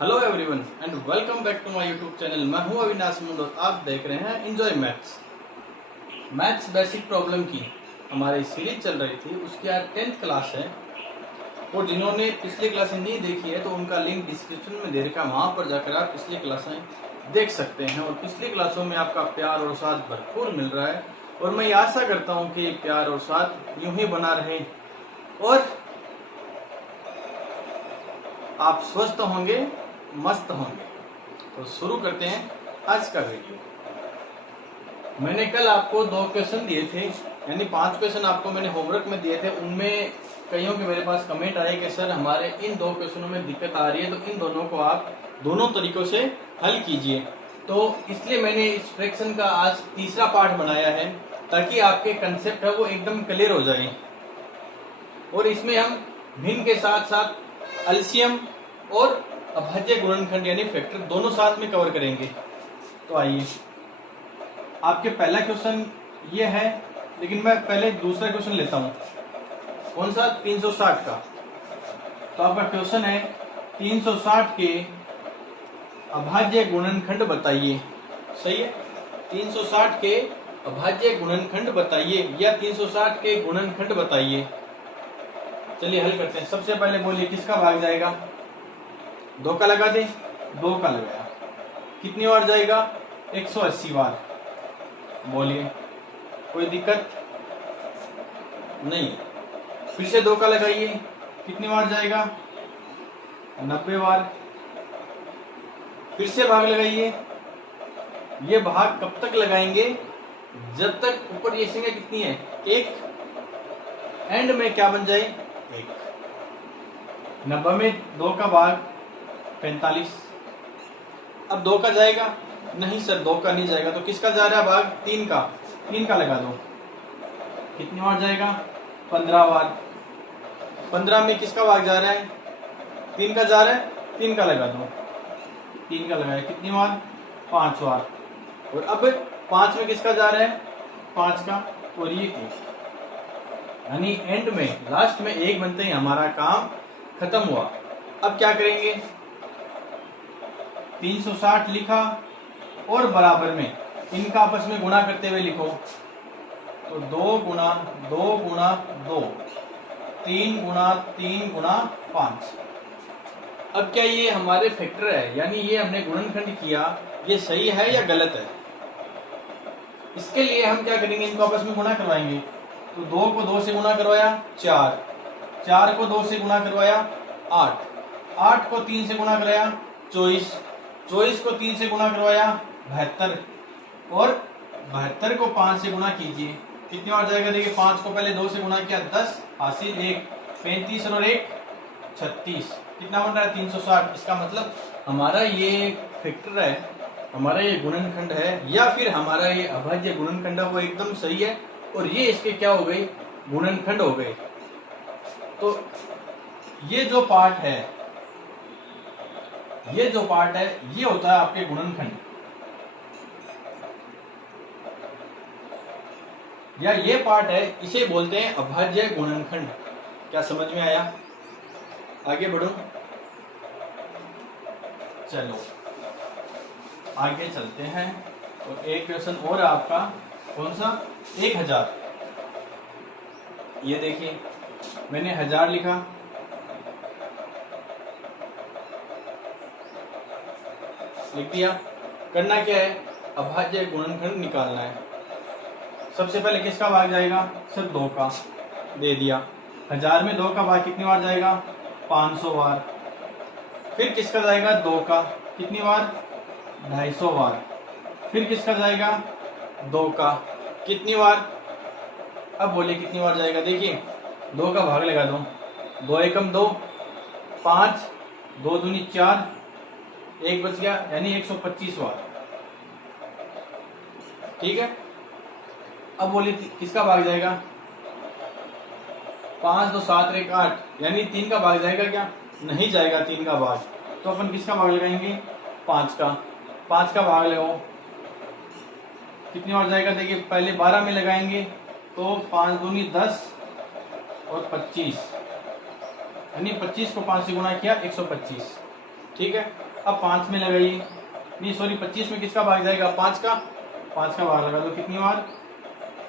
Hello everyone and welcome back to my YouTube channel. मैं हूं अविनाश मुंड और आप देख रहे हैं एंजॉय मैथ्स बेसिक प्रॉब्लम की हमारी सीरीज चल रही थी। उसकी आज 10th क्लास है और जिन्होंने पिछली क्लासें नहीं देखी है तो उनका लिंक डिस्क्रिप्शन में दे रखा है, वहां पर जाकर आप पिछली क्लासें देख सकते हैं। और पिछली क्लासों में आपका प्यार और साथ भरपूर मिल रहा है और मैं आशा करता हूँ कि प्यार और साथ यूं ही बना रहे और आप स्वस्थ होंगे, मस्त होंगे। तो शुरू करते हैं आज का वीडियो। मैंने कल आपको 2 क्वेश्चन दिए थे, यानी 5 क्वेश्चन आपको मैंने होमवर्क में दिए थे। उनमें कईयों के मेरे पास कमेंट आए कि सर हमारे इन 2 क्वेश्चनों में दिक्कत आ रही है, तो इन दोनों को आप दोनों तरीकों से हल कीजिए। तो इसलिए मैंने इस फ्रैक्शन का आज तीसरा पार्ट बनाया है ताकि आपके कंसेप्ट है वो एकदम क्लियर हो जाए। और इसमें हम भिन्न के साथ साथ एलसीएम और अभाज्य गुणनखंड यानी फैक्टर दोनों साथ में कवर करेंगे। तो आइए, आपके पहला क्वेश्चन ये है, लेकिन मैं पहले दूसरा क्वेश्चन लेता हूं। कौन सा? 360 का। तो आपका क्वेश्चन है 360 के अभाज्य गुणनखंड बताइए। सही है, 360 के अभाज्य गुणनखंड बताइए या 360 के गुणनखंड बताइए। चलिए हल करते हैं। सबसे पहले बोलिए किसका भाग जाएगा? 2 का लगा दे। 2 का लगाया, कितनी बार जाएगा? 180 बार। बोलिए, कोई दिक्कत नहीं। फिर से 2 का लगाइए, कितनी बार जाएगा? 90 बार। फिर से भाग लगाइए। ये भाग कब तक लगाएंगे? जब तक ऊपर ये संख्या कितनी है? 1, एंड में क्या बन जाए? 1। 90 में 2 का भाग 45। अब 2 का जाएगा? नहीं सर, 2 का नहीं जाएगा। तो किसका जा रहा है भाग? 3 का। 3 का लगा दो, कितनी बार जाएगा? 15 बार। 15 में किसका भाग जा रहा है? 3 का जा रहा है। 3 का लगा दो, 3 का लगाया, कितनी बार? 5 बार। और अब 5 में किसका जा रहा है? 5 का। और ये 1, यानी एंड में लास्ट में 1 बनते ही हमारा काम खत्म हुआ। अब क्या करेंगे? 360 लिखा और बराबर में इनका आपस में गुणा करते हुए लिखो। तो 2 गुणा 2 गुणा 2, 3 गुणा 3 गुणा 5। अब क्या ये हमारे फैक्टर है, यानी ये हमने गुणनखंड किया, ये सही है या गलत है? इसके लिए हम क्या करेंगे? इनको आपस में गुणा करवाएंगे। तो 2 को 2 से गुणा करवाया 4, 4 को 2 से गुणा करवाया 8, 8 को 3 से गुणा कराया 24, 24 को 3 से गुणा करवाया 72, और 72 को 5 से गुणा कीजिए, कितनी बार जाएगा? देखिए, 5 को पहले 2 से गुणा किया 10 हासिल 1, 35 और 1 36। कितना बन रहा है? 360। इसका मतलब हमारा ये फैक्टर है, हमारा ये गुणनखंड है, या फिर हमारा ये अभाज्य गुणनखंड है वो एकदम सही है और ये इसके क्या हो गई? गुणनखंड हो गए। तो ये जो पार्ट है, ये होता है आपके गुणनखंड, या ये पार्ट है, इसे बोलते हैं अभाज्य गुणनखंड। क्या समझ में आया? आगे बढ़ो, चलो आगे चलते हैं। और एक क्वेश्चन और है आपका। कौन सा? 1000। ये देखिए, मैंने 1000 लिखा, लिख दिया। करना क्या है? अभाज्य गुणनखंड निकालना है। सबसे पहले किसका भाग जाएगा? सिर्फ 2 का। दे दिया। 1000 में 2 का भाग कितनी बार जाएगा? 500 बार। फिर किसका जाएगा? 2 का, कितनी बार? 250 बार। फिर किसका जाएगा? 2 का, कितनी बार? अब बोलिए कितनी बार जाएगा? देखिए, 2 का भाग लगा दो। 2 एकम 2, 5, 2 दूनी 4, 1 बच गया, यानी 125 बार। ठीक है। अब बोलिए किसका भाग जाएगा? 5 2 7 1 8, यानी 3 का भाग जाएगा क्या? नहीं जाएगा 3 का भाग। तो अपन किसका भाग लगाएंगे? 5 का। 5 का भाग लगाओ, कितनी बार जाएगा? देखिए, पहले 12 में लगाएंगे तो 5 दूनी 10 और 25, यानी 25 को 5 से गुणा किया 125। ठीक है। अब 5 में लगाइए, नहीं सॉरी 25 में किसका भाग जाएगा, 5 का भाग लगा दो, कितनी बार,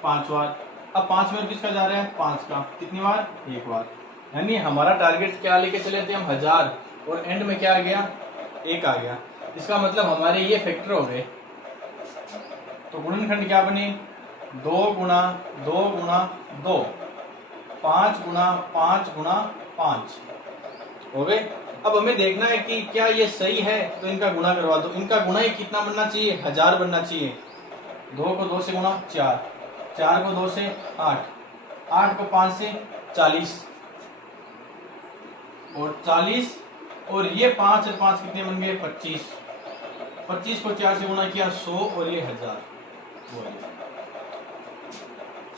5 बार। अब 5 में किसका जा रहा है, 5 का, कितनी बार, 1 बार। यानी हमारा टारगेट क्या लेके चले थे हम, 1000, और एंड में क्या आ गया, 1 आ गया। इसका मतलब हमारे ये फैक्टर हो गए। तो गुणनखंड क्या बने, 2 गुणा 2 गुणा 2, 5 गुणा 5 गुणा 5 हो गए। अब हमें देखना है कि क्या ये सही है, तो इनका गुणा करवा दो। इनका गुणा ही कितना बनना चाहिए, 1000 बनना चाहिए। 2 को 2 से गुणा 4, 4 को 2 से 8, 8 को 5 से 40, और 40, और ये 5 और 5 कितने बन गए, 25, 25 को 4 से गुणा किया 100, और ये 1000।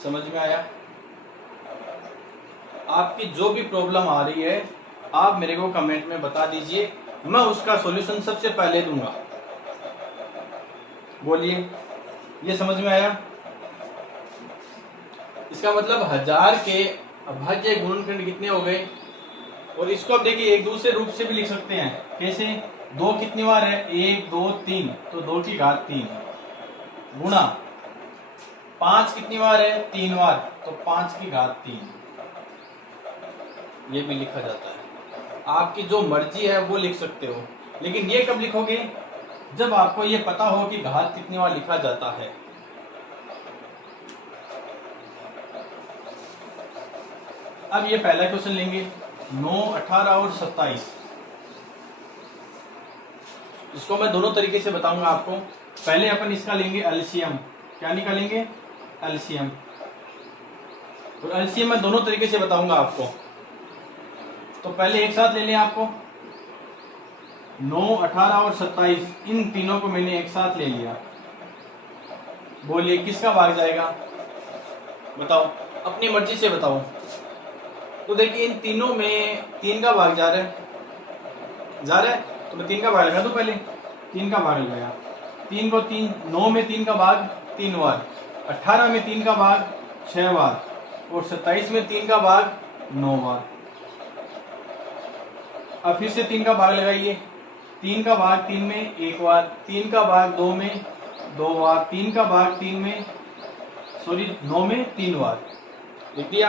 समझ में आया। आपकी जो भी प्रॉब्लम आ रही है आप मेरे को कमेंट में बता दीजिए, मैं उसका सॉल्यूशन सबसे पहले दूंगा। बोलिए, ये समझ में आया। इसका मतलब 1000 के अभाज्य गुणनखंड कितने हो गए, और इसको अब देखिए एक दूसरे रूप से भी लिख सकते हैं। कैसे, 2 कितनी बार है, 1 2 3, तो 2 की घात 3, गुणा 5 कितनी बार है, 3 बार, तो 5 की घात 3। ये भी लिखा जाता है। आपकी जो मर्जी है वो लिख सकते हो, लेकिन ये कब लिखोगे, जब आपको ये पता हो कि घात कितनी बार लिखा जाता है। अब ये पहला क्वेश्चन लेंगे, 9, 18 और 27। इसको मैं दोनों तरीके से बताऊंगा आपको। पहले अपन इसका लेंगे एलसीएम। क्या निकालेंगे, एलसीएम। और एलसीएम मैं दोनों तरीके से बताऊंगा आपको। तो पहले एक साथ ले लें आपको, 9, 18 और 27, इन तीनों को मैंने एक साथ ले लिया। बोलिए किसका भाग जाएगा, बताओ, अपनी मर्जी से बताओ। तो देखिए इन तीनों में 3 का भाग जा रहा है, तो मैं 3 का भाग लगा दूं। पहले 3 का भाग लगाया, 3 को 3, 9 में 3 का भाग 3 बार, 18 में 3 का भाग 6 बार, और 27 में 3 का भाग 9 बार। अब फिर से 3 का भाग लगाइए, 3 का भाग 3 में 1 बार, 3 का भाग 2 में 2 बार, 3 का भाग 9 में 3 बार, लिख दिया।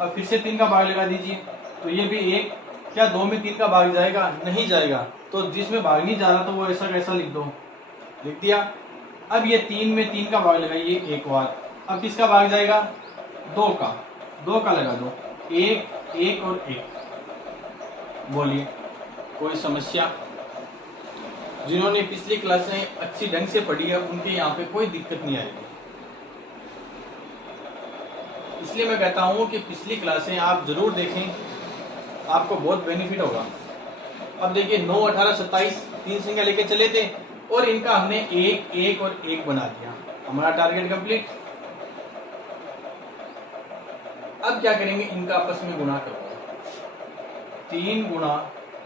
अब फिर से 3 का भाग लगा दीजिए, तो ये भी एक, क्या 2 में 3 का भाग जाएगा, नहीं जाएगा। तो जिसमें भाग नहीं जा रहा तो वो ऐसा कैसा लिख दो, लिख दिया। अब ये 3 में 3 का भाग लगाइए 1 बार। अब किसका भाग जाएगा, 2 का लगा दो, 1 1 और 1। बोलिए कोई समस्या। जिन्होंने पिछली क्लासें अच्छी ढंग से पढ़ी है उनके यहाँ पे कोई दिक्कत नहीं आएगी। इसलिए मैं कहता हूँ कि पिछली क्लासें आप जरूर देखें, आपको बहुत बेनिफिट होगा। अब देखिए 9, 18, 27 3 संख्या लेके चले थे, और इनका हमने 1 1 और 1 बना दिया, हमारा टारगेट कंप्लीट। अब क्या करेंगे, इनका आपस में गुणा करो, 3 गुणा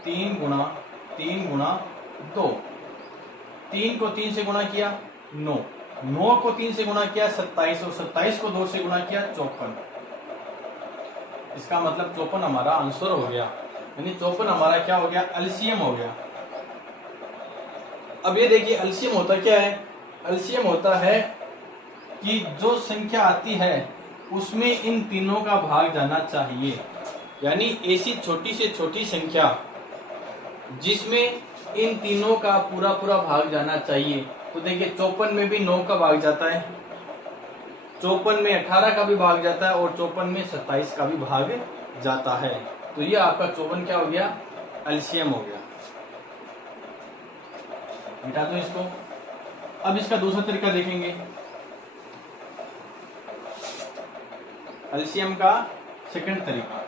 3 गुणा 3 गुणा 2, 3 को 3 से गुणा किया 9, 9 को 3 से गुणा किया 27, और 27 को 2 से गुणा किया 54। इसका मतलब 54 हमारा आंसर हो गया, यानी 54 हमारा क्या हो गया, एलसीएम हो गया। अब ये देखिए एलसीएम होता क्या है, एलसीएम होता है कि जो संख्या आती है उसमें इन तीनों का भाग जाना चाहिए। यानी ऐसी छोटी से छोटी संख्या जिसमें इन तीनों का पूरा पूरा भाग जाना चाहिए। तो देखिए 54 में भी 9 का भाग जाता है, 54 में 18 का भी भाग जाता है, और 54 में 27 का भी भाग जाता है। तो ये आपका 54 क्या हो गया, एलसीएम हो गया। मिटा दो इसको। अब इसका दूसरा तरीका देखेंगे, एलसीएम का सेकंड तरीका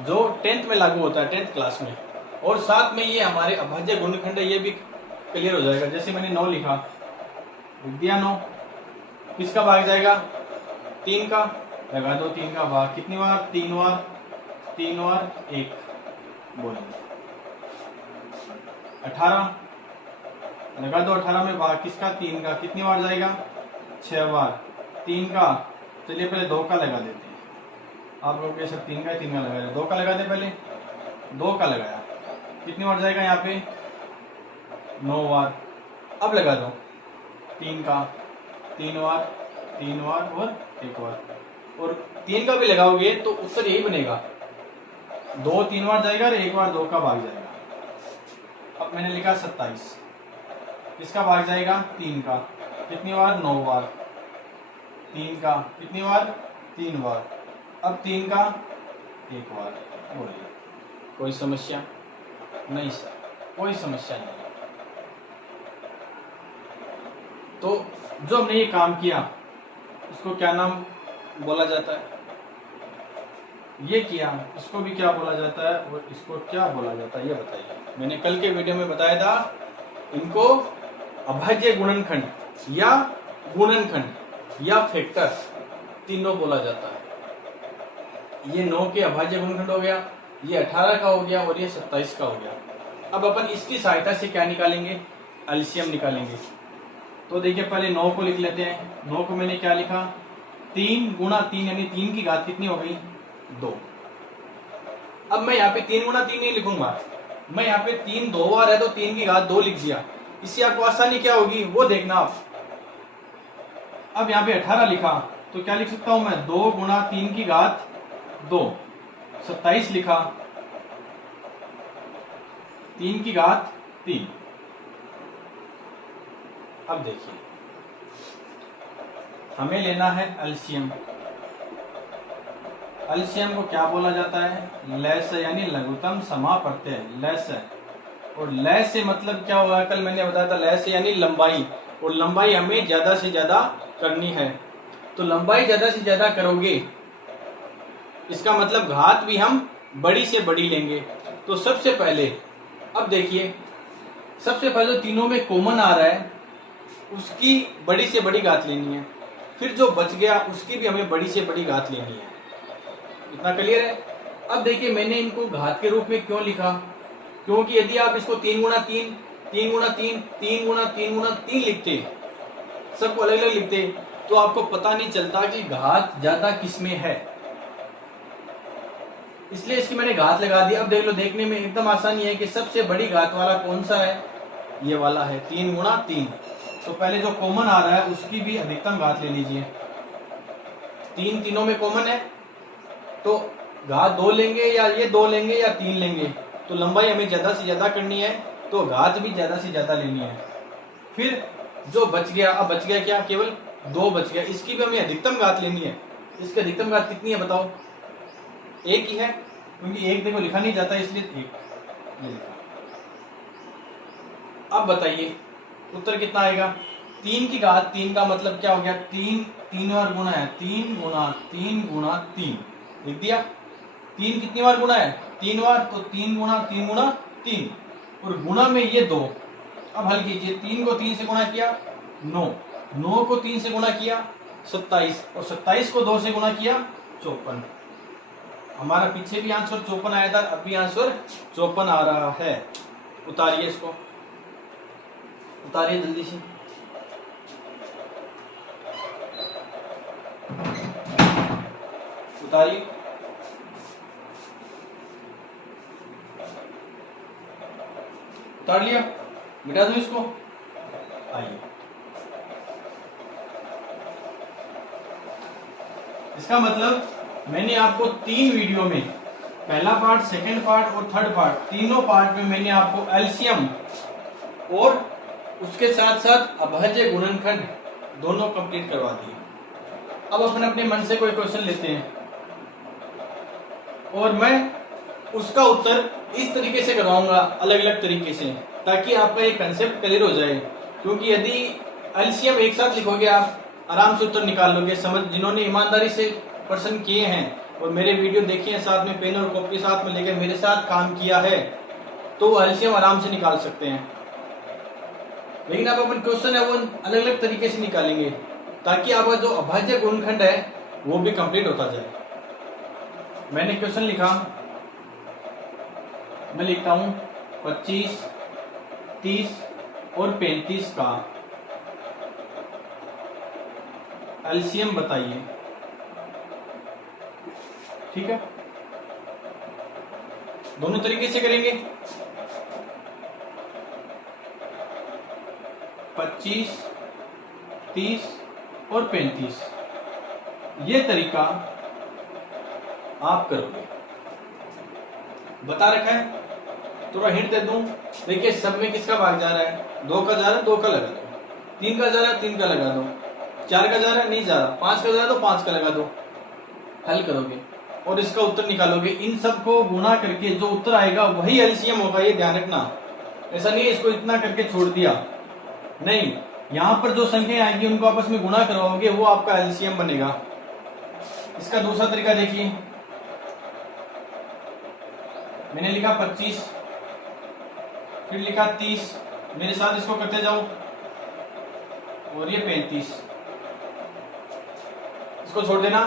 जो 10th में लागू होता है, 10th क्लास में, और साथ में ये हमारे अभाज्य गुणनखंड है, ये भी क्लियर हो जाएगा। जैसे मैंने 9 लिखा, दिया 9, किसका भाग जाएगा, 3 का, लगा दो 3 का भाग, कितनी बार, 3 बार, 3 बार 1। बोलिए 18, लगा दो 18 में भाग किसका, 3 का, कितनी बार जाएगा, 6 बार, 3 का, चलिए पहले 2 का लगा देते हैं। आप लोग कैसे 3 का लगा दे, 2 का लगा दे, पहले 2 का लगाया, कितनी बार जाएगा यहाँ पे 9 बार। अब लगा दो 3 का 3 बार 3 बार और 1 बार, और 3 का भी लगाओगे तो उत्तर यही बनेगा, 2 3 बार जाएगा और 1 बार 2 का भाग जाएगा। अब मैंने लिखा 27, इसका भाग जाएगा 3 का, कितनी बार 9 बार, 3 का कितनी बार 3 बार, अब 3 का 1 बार। बोलिए कोई समस्या नहीं सर, कोई समस्या नहीं। तो जो हमने ये काम किया इसको क्या नाम बोला जाता है, ये किया इसको भी क्या बोला जाता है और इसको क्या बोला जाता है ये बताइए। मैंने कल के वीडियो में बताया था, इनको अभाज्य गुणनखंड या गुणनखंड या फैक्टर तीनों बोला जाता है। ये 9 के अभाज्य गुणनखंड हो गया, ये 18 का हो गया और ये 27 का हो गया। अब अपन इसकी सहायता से क्या निकालेंगे, एलसीएम निकालेंगे। तो देखिए पहले 9 को लिख लेते हैं। 9 को मैंने क्या लिखा, 3 गुणा 3 यानी 3 की घात कितनी हो गई 2। अब मैं यहाँ पे 3 गुणा 3 नहीं लिखूंगा, मैं यहाँ पे 3 2 बार है तो 3 की घात 2 लिख दिया। इससे आपको आसानी क्या होगी वो देखना आप। अब यहाँ पे 18 लिखा तो क्या लिख सकता हूं मैं, 2 गुणा 3 की घात 2। 27 लिखा 3 की घात 3। अब देखिए हमें लेना है एलसीएम। एलसीएम को क्या बोला जाता है, लैस यानी लघुत्तम समाप्रत्यय, लैस। और लैस से मतलब क्या होगा, कल मैंने बताया था लैस यानी लंबाई, और लंबाई हमें ज्यादा से ज्यादा करनी है। तो लंबाई ज्यादा से ज्यादा करोगे इसका मतलब घात भी हम बड़ी से बड़ी लेंगे। तो सबसे पहले अब देखिए, सबसे पहले तो तीनों में कॉमन आ रहा है उसकी बड़ी से बड़ी घात लेनी है, फिर जो बच गया उसकी भी हमें बड़ी से बड़ी घात लेनी है। इतना क्लियर है। अब देखिए मैंने इनको घात के रूप में क्यों लिखा, क्योंकि यदि आप इसको 3 गुणा 3 3 गुणा 3 3 गुणा 3 गुणा 3 लिखते, सबको अलग अलग लिखते, तो आपको पता नहीं चलता कि घात ज्यादा किसमें है, इसलिए इसकी मैंने घात लगा दी। अब देख लो, देखने में एकदम आसानी है कि सबसे बड़ी घात वाला कौन सा है, ये वाला है 3 गुणा 3। तो पहले जो कॉमन आ रहा है उसकी भी अधिकतम घात ले लीजिए। 3 तीनों में कॉमन है तो घात 2 लेंगे या ये 2 लेंगे या 3 लेंगे। तो लंबाई हमें ज्यादा से ज्यादा करनी है तो घात भी ज्यादा से ज्यादा लेनी है। फिर जो बच गया, अब बच गया क्या, केवल 2 बच गया, इसकी भी हमें अधिकतम घात लेनी है। इसकी अधिकतम घात कितनी है बताओ, 1 ही है, क्योंकि 1 देखो लिखा नहीं जाता इसलिए 1 लिखा। अब बताइए उत्तर कितना आएगा, 3 की घात 3 का मतलब क्या हो गया, 3 3 बार गुणा है, 3 गुणा 3 गुणा 3 लिख दिया। 3 कितनी बार गुणा है, 3 बार, तो 3 गुणा 3 गुणा 3, और गुणा में ये 2। अब हल कीजिए, 3 को 3 से गुणा किया 9, 9 को 3 से गुणा किया 27, और 27 को 2 से गुणा किया 54। हमारा पीछे भी आंसर 54 आया था, अब भी आंसर 54 आ रहा है। उतारिए इसको, उतारिए जल्दी से। उतारिए, उतार लिया, मिटा दो इसको। आइए, इसका मतलब मैंने आपको 3 वीडियो में, पहला पार्ट, सेकंड पार्ट और थर्ड पार्ट, तीनों पार्ट में मैंने आपको एलसीएम और उसके साथ साथ अभाज्य गुणनखंड दोनों कंप्लीट करवा दिए। अब अपन अपने मन से कोई क्वेश्चन लेते हैं और मैं उसका उत्तर इस तरीके से करवाऊंगा, अलग अलग तरीके से, ताकि आपका एक कंसेप्ट क्लियर हो जाए। क्योंकि यदि एलसीएम एक साथ लिखोगे आप आराम से उत्तर निकाल लोगे। समझ, जिन्होंने ईमानदारी से प्रश्न किए हैं और मेरे वीडियो देखे हैं, साथ में पेन और कॉपी साथ में लेकर मेरे साथ काम किया है, तो वो एलसीएम आराम से निकाल सकते हैं। लेकिन आप अपन क्वेश्चन है वो अलग अलग तरीके से निकालेंगे, ताकि आपका जो अभाज्य गुणनखंड है वो भी कंप्लीट होता जाए। मैंने क्वेश्चन लिखा, मैं लिखता हूं 25, 30 और 35 का एलसीएम बताइए। ठीक है, दोनों तरीके से करेंगे। 25, 30 और 35। ये तरीका आप करोगे। बता रखा है, थोड़ा हिंट दे दूं। देखिए सब में किसका भाग जा रहा है, 2 का जा रहा है, 2 का लगा दो। 3 का जा रहा है, 3 का लगा दो। 4 का जा रहा है, नहीं जा रहा। 5 का जा रहा है तो 5 का लगा दो। हल करोगे और इसका उत्तर निकालोगे। इन सब को गुना करके जो उत्तर आएगा वही एलसीएम होगा, ये ध्यान रखना। ऐसा नहीं है इसको इतना करके छोड़ दिया, नहीं। यहाँ पर जो संख्या आएगी उनको आपस में गुना करवाओगे, वो आपका एलसीएम बनेगा। इसका दूसरा तरीका देखिए, मैंने लिखा 25, फिर लिखा 30, मेरे साथ इसको करते जाओ, और ये 35। इसको छोड़ देना,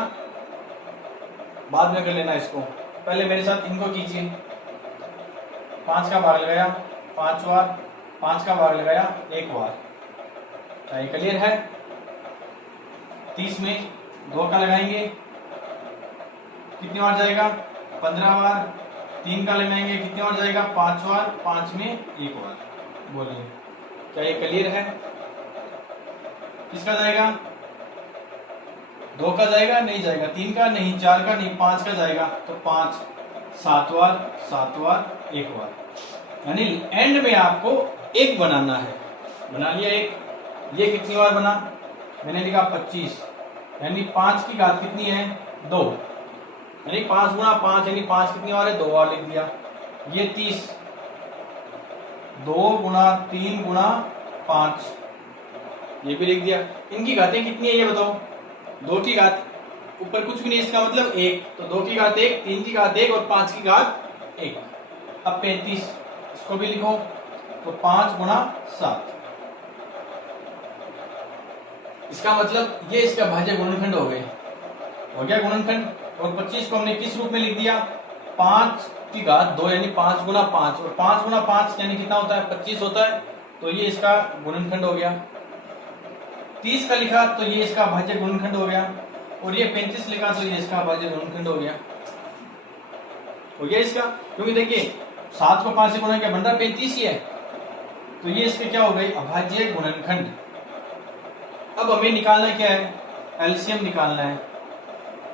बाद में कर लेना इसको। पहले मेरे साथ इनको कीजिए। 5 का भाग लगाया 5 बार, 5 का भाग लगाया 1 बार। ये क्लियर है। 30 में 2 का लगाएंगे, कितनी बार जाएगा, 15 बार। 3 का लगाएंगे, कितनी बार जाएगा, 5 बार। 5 में 1 बार। बोलिए क्या ये क्लियर है। किसका जाएगा, 2 का जाएगा, नहीं जाएगा। 3 का नहीं, 4 का नहीं, 5 का जाएगा। तो 5 7 बार, 7 बार, 1 बार। यानी एंड में आपको 1 बनाना है। बना लिया 1। ये कितनी बार बना, मैंने लिखा 25, यानी 5 की घात कितनी है, 2, यानी 5 गुणा 5, यानी 5 कितनी बार है, 2 बार लिख दिया। ये 30, 2 गुणा 3 गुणा 5, ये भी लिख दिया। इनकी घातें कितनी है ये बताओ, 2 की घात, ऊपर कुछ भी नहीं, इसका मतलब 1, तो 2 की घात 1, 3 की घात 1 और 5 की घात 1। अब 35, इसको भी लिखो, तो 5 गुणा 7। इसका मतलब ये इसका भाज्य गुणनखंड हो गए, हो गया गुणनखंड। और 25 को हमने किस रूप में लिख दिया, 5 की घात 2, यानी 5 गुणा 5, और 5 गुणा 5 यानी कितना होता है, 25 होता है। तो ये इसका गुणनखंड हो गया। 30 का लिखा तो ये इसका भाज्य गुणनखंड हो गया, और ये 35 लिखा तो ये इसका भाज्य गुणनखंड हो गया। हो गया इसका, क्योंकि देखिए 7 को 5 से गुणा किया बन रहा 35 ही है, तो ये इसके क्या हो गई, अभाज्य गुणनखंड। अब हमें निकालना क्या है, एलसीएम निकालना है।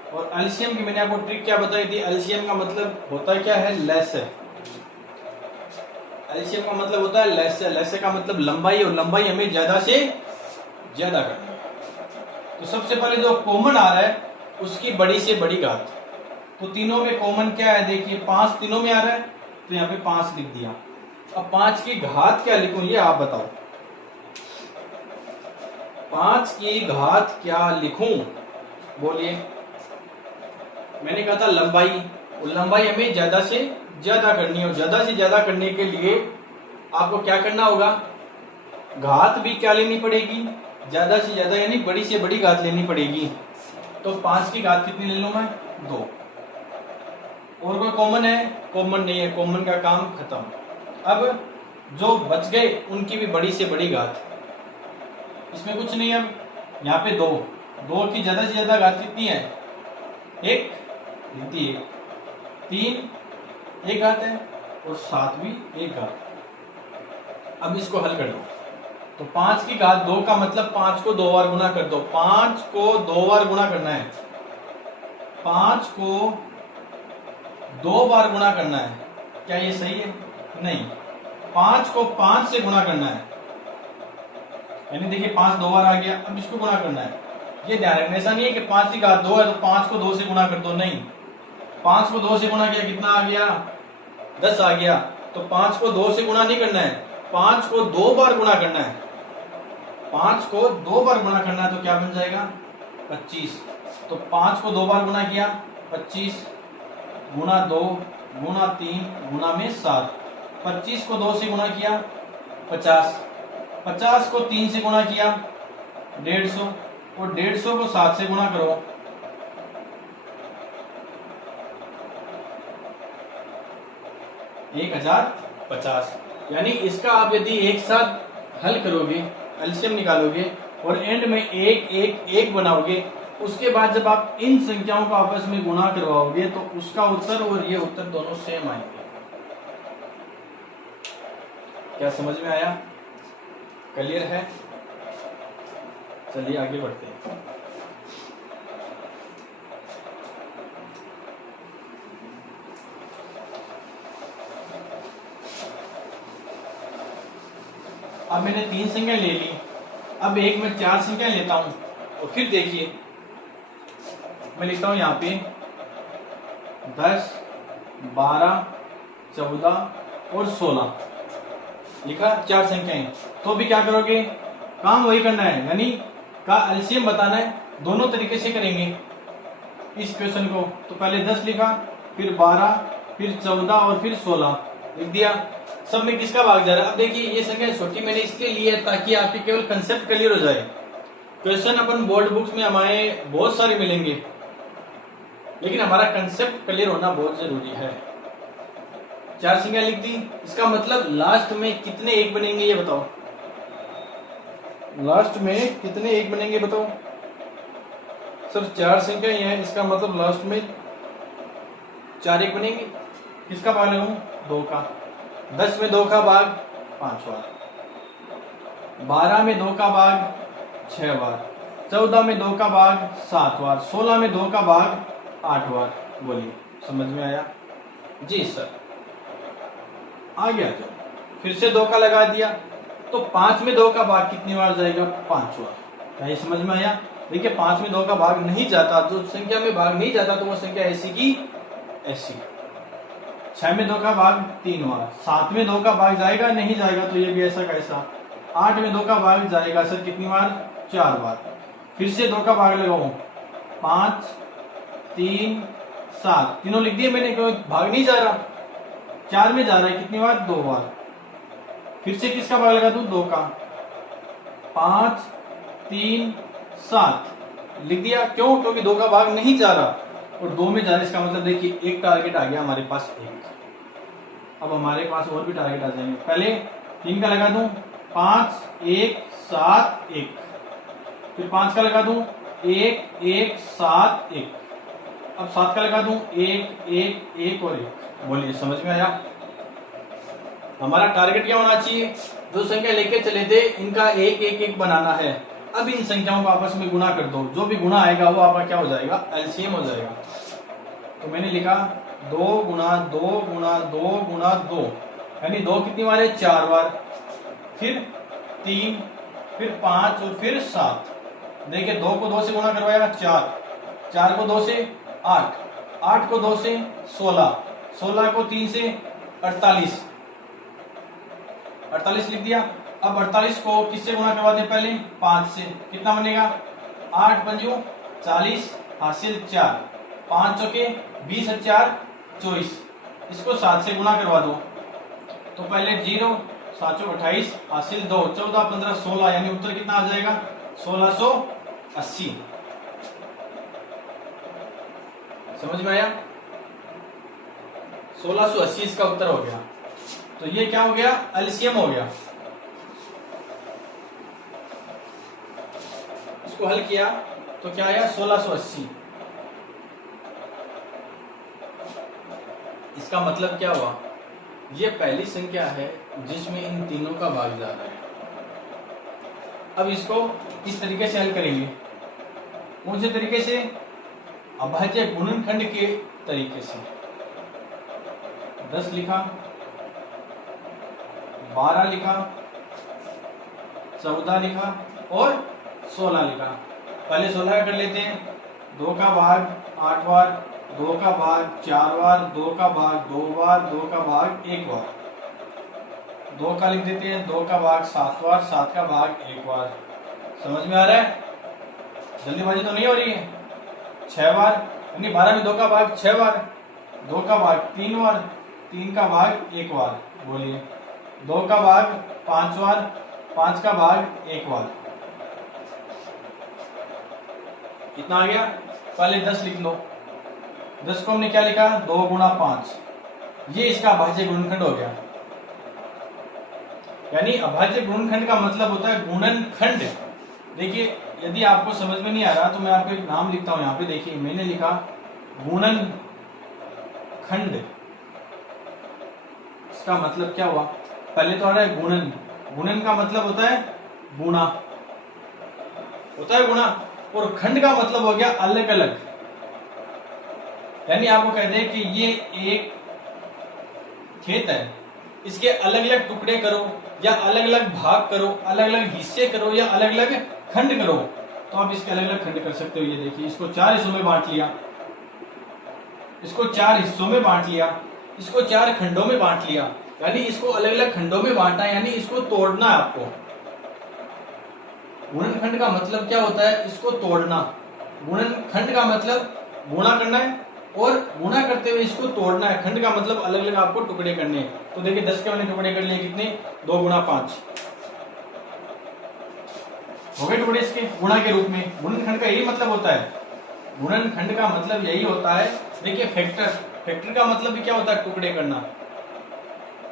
और एलसीएम की मैंने आपको ट्रिक क्या बताई थी, एलसीएम का मतलब होता है क्या है, लेसे। एलसीएम का मतलब होता है लेसे। लेसे का मतलब लंबाई, और लंबाई हमें ज्यादा से ज्यादा करनी है। तो सबसे पहले जो कॉमन आ रहा है उसकी बड़ी से बड़ी घात। तो तीनों में कॉमन क्या है, देखिए 5 तीनों में आ रहा है, तो यहाँ पे 5 लिख दिया। अब 5 की घात क्या लिखूं ये आप बताओ, 5 की घात क्या लिखूं, बोलिए। मैंने कहा था लंबाई, और लंबाई हमें ज्यादा से ज्यादा करनी है, और ज्यादा से ज्यादा करने के लिए आपको क्या करना होगा, घात भी क्या लेनी पड़ेगी, ज्यादा से ज्यादा, यानी बड़ी से बड़ी घात लेनी पड़ेगी। तो 5 की घात कितनी ले लूं मैं, 2। और कोई कॉमन है, कॉमन नहीं है, कॉमन का काम खत्म। अब जो बच गए उनकी भी बड़ी से बड़ी घात, इसमें कुछ नहीं है। अब यहाँ पे 2 की ज्यादा से ज्यादा घात कितनी है, 1 लिखती है। 3 1 घात है, और 7 भी 1 घात। अब इसको हल कर दो, तो 5 की घात 2 का मतलब 5 को 2 बार गुना कर दो। 5 को 2 बार गुना करना है, 5 को 2 बार गुना करना है। क्या ये सही है, नहीं। 5 को 5 से गुना करना है, यानी देखिए 5 2 बार आ गया। अब इसको गुना करना है, ये ध्यान रखना। ऐसा नहीं है कि 5 की घात 2 है तो 5 को 2 से गुना कर दो, नहीं। 5 को 2 से गुना किया कितना आ गया, 10 आ गया। तो 5 को 2 से गुना नहीं करना है, 5 को 2 बार गुना करना है। 5 को 2 बार गुना करना है, तो क्या बन जाएगा, 25। तो 5 को 2 बार गुना किया 25, गुना 2 गुना 3 गुना में 7। 25 को 2 से गुना किया 50, 50 को 3 से गुना किया 150, और 150 को 7 से गुना करो, 1050। यानी इसका आप यदि एक साथ हल करोगे, एलसीएम निकालोगे, और एंड में 1 1 1 बनाओगे, उसके बाद जब आप इन संख्याओं को आपस में गुणा करवाओगे तो उसका उत्तर और ये उत्तर दोनों सेम आएंगे। क्या समझ में आया, क्लियर है। चलिए आगे बढ़ते हैं। अब मैंने 3 संख्या ले ली, अब एक में 4 संख्या लेता हूं और फिर देखिए मैं लिखता हूं यहाँ पे 10, 12, 14 और 16 लिखा, 4 संख्याएं। तो भी क्या करोगे, काम वही करना है, यानी का एलसीएम बताना है। दोनों तरीके से करेंगे इस क्वेश्चन को। तो पहले 10 लिखा, फिर 12, फिर 14 और फिर 16 लिख दिया। सब में किसका भाग जा रहा है। अब देखिए ये संख्या छोटी मैंने इसलिए ली है ताकि आपके केवल कंसेप्ट क्लियर हो जाए। क्वेश्चन अपन बोर्ड बुक्स में हमारे बहुत सारे मिलेंगे, लेकिन हमारा कंसेप्ट क्लियर होना बहुत जरूरी है। 4 संख्या लिख दी, इसका मतलब लास्ट में कितने एक बनेंगे ये बताओ। लास्ट में कितने एक बनेंगे बताओ। सर 4 संख्या ही है, इसका मतलब लास्ट में 4 एक बनेंगे। किसका भाग लगाऊं, 2 का। 10 में 2 का भाग 5 बार, 12 में 2 का भाग 6 बार, 14 में 2 का भाग 7 बार, 16 में 2 का भाग 8 बार। बोलिए समझ में आया जी सर, आ गया। तो फिर से 2 का लगा दिया, तो 5 में 2 का भाग कितनी बार जाएगा, 5 बार। क्या ये समझ में आया। देखिए 5 में 2 का भाग नहीं जाता, जो संख्या में भाग नहीं जाता तो वो संख्या ऐसी की ऐसी। 6 में 2 का भाग 3 बार, 7 में 2 का भाग जाएगा नहीं जाएगा, तो ये भी ऐसा कैसा। 8 में 2 का भाग जाएगा सर कितनी बार, 4 बार। फिर से 2 का भाग लगाऊं, 5, 3, 7, तीनों लिख दिए मैंने, क्यों भाग नहीं जा रहा। 4 में जा रहा है कितनी बार, 2 बार। फिर से किसका भाग लगा दूं, 2 का, 5, 3, 7 लिख दिया। क्यों, क्योंकि 2 का भाग नहीं जा रहा और 2 में जा रहा है, इसका मतलब देखिए एक टारगेट आ गया हमारे पास, एक। अब हमारे पास और भी टारगेट आ जाएंगे। पहले 3 का लगा दूं, 5, 1, 7, 1। फिर 5 का लगा दूं, 1, 1, 7, 1। अब 7 का लगा दूं, 1, 1, 1 और 1। बोलिए समझ में आया। हमारा टारगेट क्या होना चाहिए, जो संख्या लेके चले थे इनका 1, 1, 1 बनाना है। अब इन संख्याओं को आपस में गुणा कर दो, जो भी गुणा आएगा वो आपका क्या हो जाएगा, एलसीएम हो जाएगा। तो मैंने लिखा 2 गुणा 2 गुणा 2 गुणा 2, यानी 2 कितनी बार है, 4 बार। फिर 3, फिर 5 और फिर 7। देखिए 2 को 2 से गुणा करवाया 4, 4 को 2 से 8, 8 को 2 से 16, 16 को 3 से 48, 48 लिख दिया। अब 48 को किससे गुणा करवा दें, पहले 5 से। कितना बनेगा, 8 पंजू 40, हासिल 4, 5 चौके 20 और 4 24। इसको 7 से गुणा करवा दो, तो पहले 0, 7 चौक 28, हासिल 2, 14, 15, 16, यानी उत्तर कितना आ जाएगा, 1680। समझ में आया, 1680 इसका उत्तर हो गया। तो ये क्या हो गया, एलसीएम हो गया। इसको हल किया तो क्या आया, 1680। इसका मतलब क्या हुआ, ये पहली संख्या है जिसमें इन तीनों का भाग जा रहा है। अब इसको इस तरीके से हल करेंगे। कौन से तरीके से, अभाज्य गुणनखंड के तरीके से। 10 लिखा, 12 लिखा, 14 लिखा और 16 लिखा। पहले 16 का कर लेते हैं। 2 का भाग 8 बार, 2 का भाग 4 बार, 2 का भाग 2 बार, 2 का भाग 1 बार। 2 का लिख देते हैं, 2 का भाग 7 बार, 7 का भाग 1 बार। समझ में आ रहा है, जल्दीबाजी तो नहीं हो रही है। 6 बार, यानी 12 में 2 का भाग 6 बार, 2 का भाग 3 बार, 3 का भाग 1 बार। बोलिए 2 का भाग 5 बार, 5 का भाग 1 बार। कितना आ गया, पहले 10 लिख लो। 10 को हमने क्या लिखा, 2 गुणा 5। ये इसका अभाज्य गुणनखंड हो गया। यानी अभाज्य गुणनखंड का मतलब होता है गुणनखंड। देखिए यदि आपको समझ में नहीं आ रहा तो मैं आपको एक नाम लिखता हूं यहाँ पे। देखिए मैंने लिखा गुणनखंड। इसका मतलब क्या हुआ, पहले तो आ रहा है गुणन। गुणन का मतलब होता है गुणा, होता है गुणा, और खंड का मतलब हो गया अलग अलग। यानी आपको कहते हैं कि ये एक खेत है, इसके अलग अलग टुकड़े करो या अलग अलग भाग करो, अलग अलग हिस्से करो या अलग अलग खंड करो, तो आप इसके अलग अलग खंड कर सकते हो। ये देखिए, इसको 4 हिस्सों में बांट लिया, इसको 4 हिस्सों में बांट लिया, इसको 4 खंडों में बांट लिया, यानी इसको अलग अलग खंडों में बांटना है, यानी इसको तोड़ना है आपको। गुणनखंड का मतलब क्या होता है? इसको तोड़ना। गुणनखंड का मतलब गुणा करना है और गुणा करते हुए इसको तोड़ना है। खंड का मतलब अलग अलग आपको टुकड़े करने हैं। तो देखिए 10 के मैंने टुकड़े कर लिए, कितने? 2 गुणा 5 हो गए टुकड़े इसके गुणा के रूप में। गुणनखंड का यही मतलब होता है। गुणनखंड का मतलब यही होता है। देखिए फैक्टर, फैक्टर का मतलब भी क्या होता है? टुकड़े करना।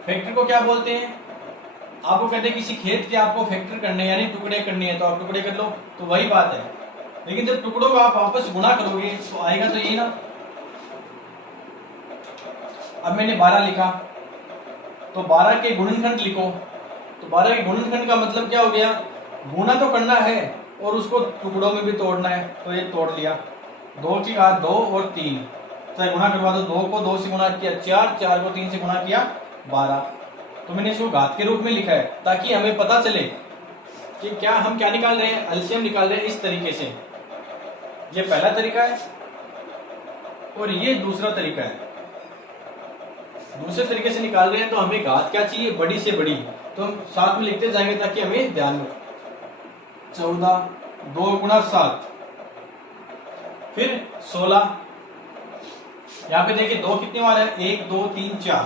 फैक्टर को क्या बोलते हैं? आपको कहते हैं किसी खेत के आपको फैक्टर करने यानी टुकड़े करने हैं, तो आप टुकड़े कर लो, तो वही बात है। लेकिन जब टुकड़ों को आप वापस गुणा करोगे तो आएगा तो यही ना। अब मैंने 12 लिखा, तो 12 के गुणनखंड लिखो। तो 12 के गुणनखंड का मतलब क्या हो गया? गुणा तो करना है और उसको टुकड़ों में भी तोड़ना है, तो ये तोड़ लिया। 2 की घात 2 और 3, चाहे गुणा करवा दो। 2 को 2 से गुणा किया 4, 4 को 3 से गुणा किया 12। तो मैंने इसको घात के रूप में लिखा है ताकि हमें पता चले कि क्या हम क्या निकाल रहे हैं, एलसीएम निकाल रहे हैं। इस तरीके से ये पहला तरीका है और ये दूसरा तरीका है। दूसरे तरीके से निकाल रहे हैं तो हमें घात क्या चाहिए? बड़ी से बड़ी, तो हम साथ में लिखते जाएंगे ताकि हमें ध्यान में। 14, 2 गुणा 7, फिर 16। यहाँ पे देखिए 2 कितने बार है? 1, 2, 3, 4,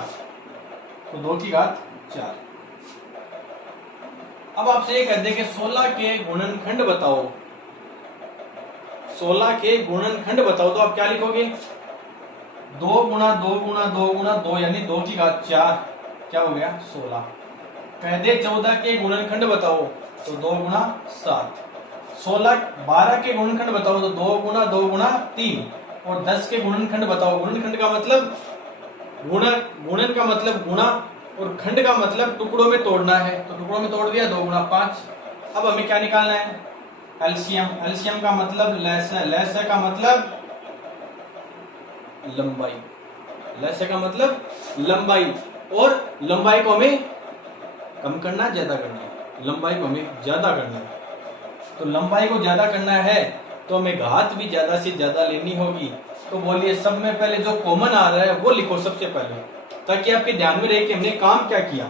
तो 2 की घात 4। अब आपसे ये कहते हैं कि 16 के गुणनखंड बताओ। 16 के गुणनखंड बताओ, तो आप क्या लिखोगे? 2 गुणा 2 गुणा 2 गुणा 2, यानी 2 की घात 4, क्या हो गया? 16। कहते 14 के गुणनखंड बताओ, तो 2 गुणा 7। 12 के गुणनखंड बताओ, तो 2 गुणा 2 गुणा 3। और 10 के गुणनखंड बताओ। गुणनखंड का मतलब गुणन का मतलब गुणा, और खंड का मतलब टुकड़ों में तोड़ना है, तो टुकड़ों में तोड़ दिया। 2 गुणा 5। अब हमें क्या निकालना है? एलसीएम। एलसीएम का मतलब लसाअ, लसाअ का मतलब लंबाई, लसाअ का मतलब लंबाई, और लंबाई को हमें कम करना है, ज्यादा करना है? लंबाई को हमें ज्यादा करना है। तो लंबाई को ज्यादा करना है तो हमें घात भी ज्यादा से ज्यादा लेनी होगी। तो बोलिए सब में पहले जो कॉमन आ रहा है वो लिखो सबसे पहले, ताकि आपके ध्यान में रहे कि हमने काम क्या किया।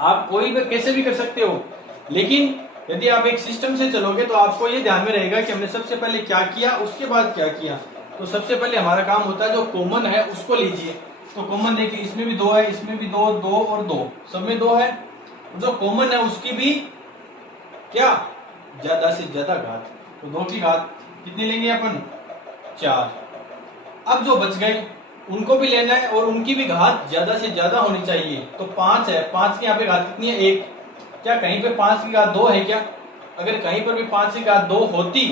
आप कोई भी कैसे भी कर सकते हो, लेकिन यदि आप एक सिस्टम से चलोगे तो आपको ये ध्यान में रहेगा कि हमने सबसे पहले क्या किया, उसके बाद क्या किया। तो सबसे पहले हमारा काम होता है जो कॉमन है उसको लीजिए। तो कॉमन देखिए, इसमें भी 2 है, इसमें भी 2, 2 और 2, सब में 2 है। जो कॉमन है उसकी भी क्या? ज्यादा से ज्यादा घात। तो 2 की घात कितनी लेंगे अपन? 4। अब जो बच गए उनको भी लेना है और उनकी भी घात ज्यादा से ज्यादा होनी चाहिए। तो 5 है, 5 की यहाँ पे घात कितनी है? 1। क्या कहीं पे 5 की घात 2 है क्या? अगर कहीं पर भी 5 की घात 2 होती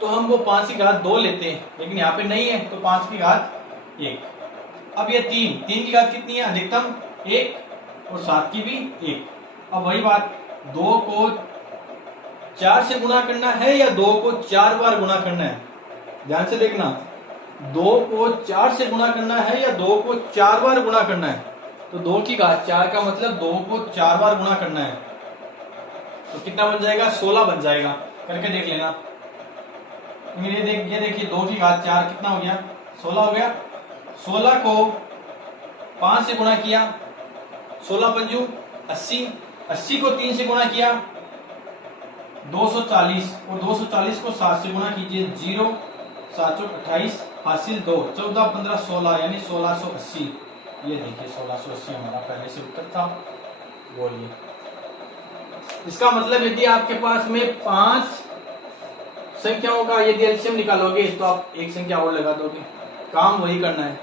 तो हम वो 5 की घात 2 लेते हैं, लेकिन यहाँ पे नहीं है, तो 5 की घात 1। अब ये 3 की घात कितनी है? अधिकतम 1, और 7 की भी 1। अब वही बात, 2 को 4 से गुणा करना है या 2 को 4 बार गुणा करना है? ध्यान से देखना, 2 को 4 से गुणा करना है या 2 को 4 बार गुणा करना है? तो 2 की घात 4 का मतलब 2 को 4 बार गुणा करना है। तो कितना बन जाएगा? 16 बन जाएगा। करके देख लेना। ये देखिए 2 की घात 4 कितना हो गया? 16 हो गया। 16 को 5 से गुणा किया, 16 पंजू 80, 80 को 3 से गुणा किया 240, और 240 को 7 से गुणा कीजिए 0, 7 28, हासिल 2, 14 15 16, यानी 1680। ये देखिए 1680 हमारा पहले से उत्तर था। बोलिए, इसका मतलब यदि आपके पास में 5 संख्याओं का यदि एलसीएम निकालोगे तो आप एक संख्या और लगा दोगे, काम वही करना है।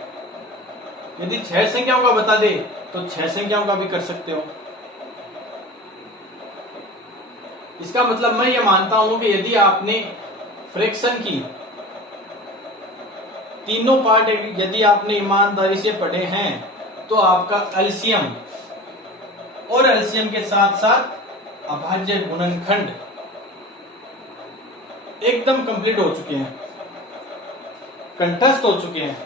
यदि 6 संख्याओं का बता दे तो 6 संख्याओं का भी कर सकते हो। इसका मतलब मैं ये मानता हूं कि यदि आपने फ्रैक्शन की तीनों पार्ट यदि आपने ईमानदारी से पढ़े हैं तो आपका एलसीएम और एलसीएम के साथ साथ अभाज्य गुणनखंड एकदम कंप्लीट हो चुके हैं, कंठस्थ हो चुके हैं।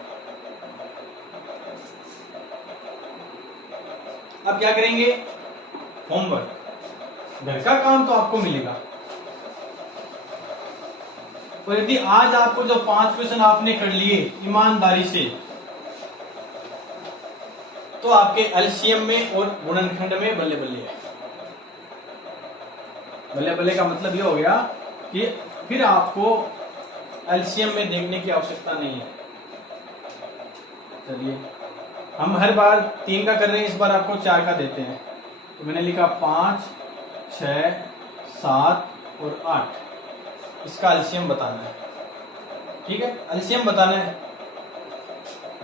अब क्या करेंगे? होमवर्क, घर का काम तो आपको मिलेगा। और यदि आज आपको जो 5 क्वेश्चन आपने कर लिए ईमानदारी से, तो आपके एलसीएम में और गुणनखंड में बल्ले बल्ले है। बल्ले बल्ले का मतलब ये हो गया कि फिर आपको एलसीएम में देखने की आवश्यकता नहीं है। चलिए, हम हर बार 3 का कर रहे हैं, इस बार आपको 4 का देते हैं। तो मैंने लिखा 5, 6, 7 और 8। इसका एलसीएम बताना है। ठीक है, एलसीएम बताना है।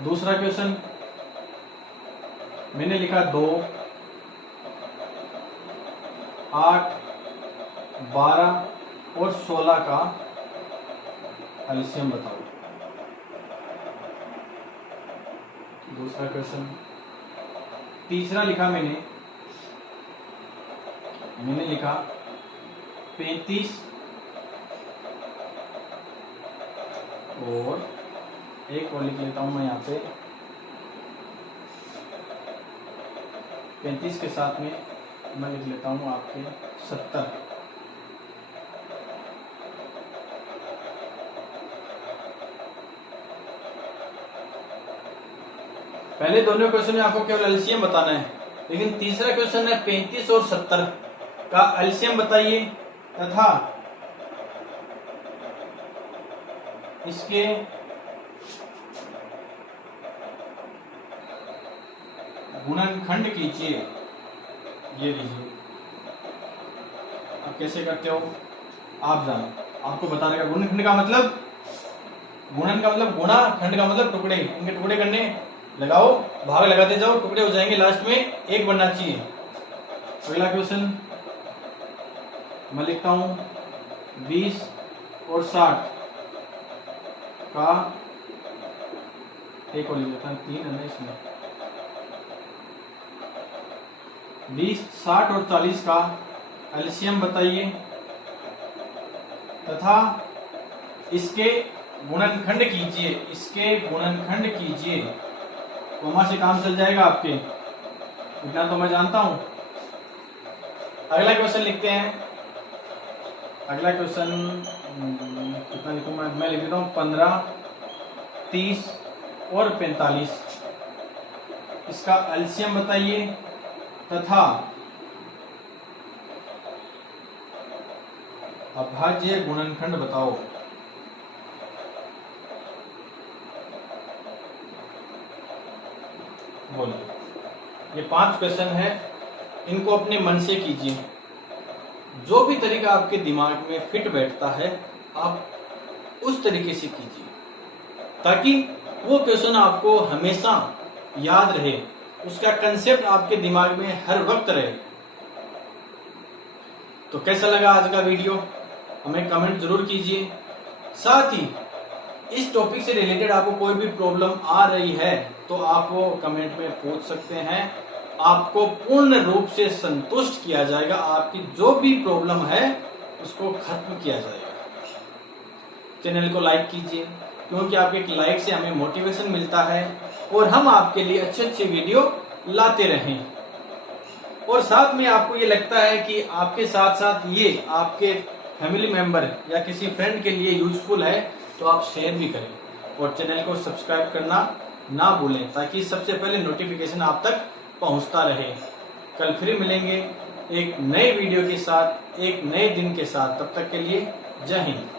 दूसरा क्वेश्चन मैंने लिखा 2, 8, 12 और 16 का एलसीएम बताओ। दूसरा क्वेश्चन। तीसरा लिखा मैंने लिखा 35 और एक और लिख लेता हूं मैं यहाँ पे 35 के साथ में मैं लिख लेता हूं आपके 70। पहले दोनों क्वेश्चन में आपको केवल एलसीएम बताना है, लेकिन तीसरा क्वेश्चन है 35 और 70 का एलसीएम बताइए तथा इसके गुणनखंड कीजिए। ये लीजिए, आप कैसे करते हो आप जानो, आपको बता देगा। गुणनखंड का मतलब, गुणन का मतलब गुणा, खंड का मतलब टुकड़े। इनके टुकड़े करने, लगाओ, भाग लगाते जाओ, टुकड़े हो जाएंगे, लास्ट में एक बनना चाहिए। अगला क्वेश्चन मैं लिखता हूं 20 और 60 का एक और लिख लेता हूं, 3 है ना इसमें। 20, 60 और 40 का एलसीएम बताइए तथा इसके गुणनखंड कीजिए। इसके गुणनखंड कीजिए। कोमा से काम चल जाएगा आपके, इतना तो मैं जानता हूं। अगला क्वेश्चन लिखते हैं। अगला क्वेश्चन कितना लिखूंगा मैं लिख देता हूं 15, 30 और 45। इसका एलसीएम बताइए तथा अभाज्य गुणनखंड बताओ। बोलिए, ये 5 क्वेश्चन है, इनको अपने मन से कीजिए। जो भी तरीका आपके दिमाग में फिट बैठता है आप उस तरीके से कीजिए, ताकि वो क्वेश्चन आपको हमेशा याद रहे, उसका कंसेप्ट आपके दिमाग में हर वक्त रहे। तो कैसा लगा आज का वीडियो, हमें कमेंट जरूर कीजिए। साथ ही इस टॉपिक से रिलेटेड आपको कोई भी प्रॉब्लम आ रही है तो आप वो कमेंट में पूछ सकते हैं। आपको पूर्ण रूप से संतुष्ट किया जाएगा। आपकी जो भी प्रॉब्लम है उसको खत्म किया जाएगा। चैनल को लाइक कीजिए, क्योंकि आपके एक लाइक से हमें मोटिवेशन मिलता है और हम आपके लिए अच्छे अच्छे वीडियो लाते रहें। और साथ में आपको ये लगता है कि आपके साथ साथ ये आपके फैमिली मेंबर या किसी फ्रेंड के लिए यूजफुल है, तो आप शेयर भी करें और चैनल को सब्सक्राइब करना ना भूलें, ताकि सबसे पहले नोटिफिकेशन आप तक पहुंचता रहे। कल फिर मिलेंगे एक नए वीडियो के साथ, एक नए दिन के साथ। तब तक के लिए जय हिंद।